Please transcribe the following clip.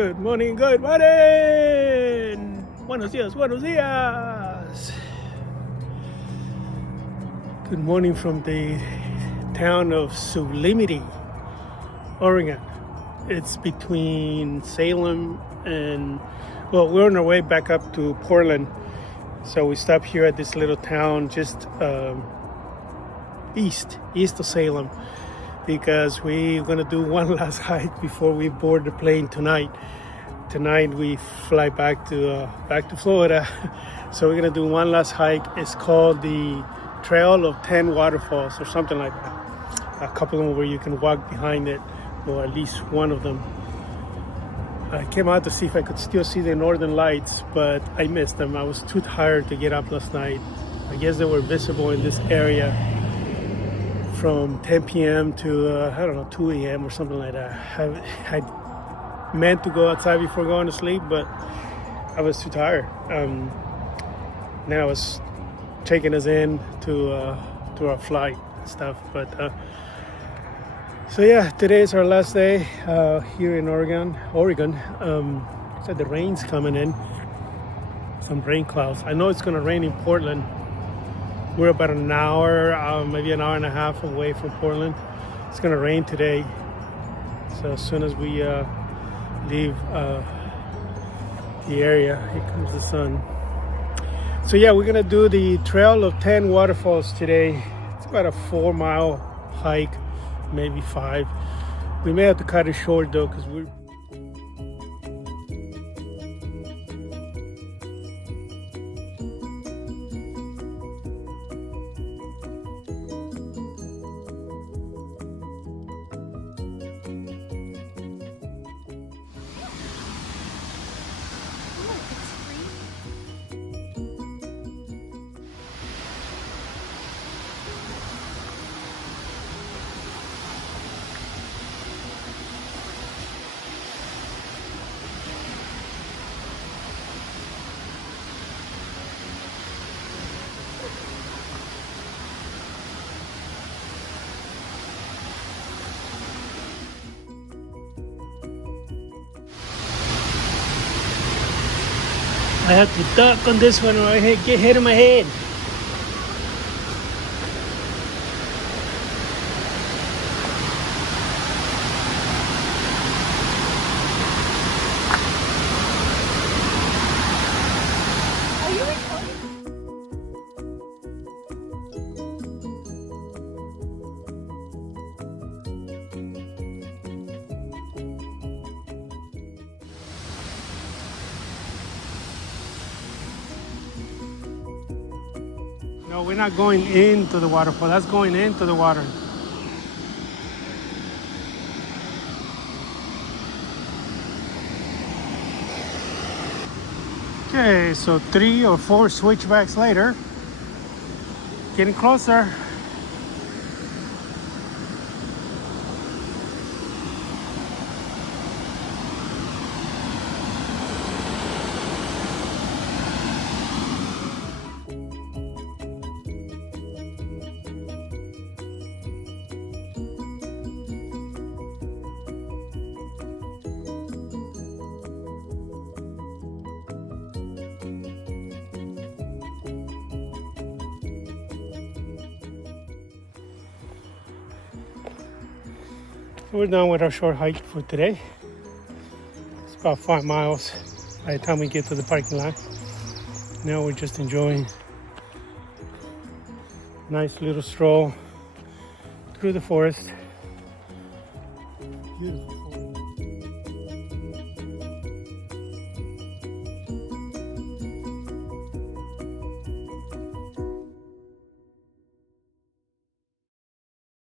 Good morning, good morning. Buenos dias, buenos dias. Good morning from the town of Sublimity, Oregon. It's between Salem and, well, we're on our way back up to Portland. So we stopped here at this little town just east of Salem, because we're gonna do one last hike before we board the plane tonight. Tonight we fly back to Florida, so we're gonna do one last hike. It's called the Trail of 10 Waterfalls or something like that. A couple of them where you can walk behind it, or at least one of them. I came out to see if I could still see the northern lights, but I missed them. I was too tired to get up last night. I guess they were visible in this area from 10 p.m. to, 2 a.m. or something like that. I meant to go outside before going to sleep, but I was too tired. Then I was taking us in to our flight and stuff. But so yeah, today is our last day here in Oregon. Said the rain's coming in, some rain clouds. I know it's gonna rain in Portland. We're about an hour, maybe an hour and a half away from Portland. It's gonna rain today. So as soon as we leave the area, here comes the sun. So yeah, we're gonna do the Trail of 10 Waterfalls today. It's about a 4-mile hike, maybe 5. We may have to cut it short though, because we're I have to duck on this one or I get hit in my head. Are you recording? No, we're not going into the waterfall. That's going into the water. Okay, so 3 or 4 switchbacks later, getting closer. We're done with our short hike for today. It's about 5 miles by the time we get to the parking lot. Now we're just enjoying a nice little stroll through the forest. Beautiful.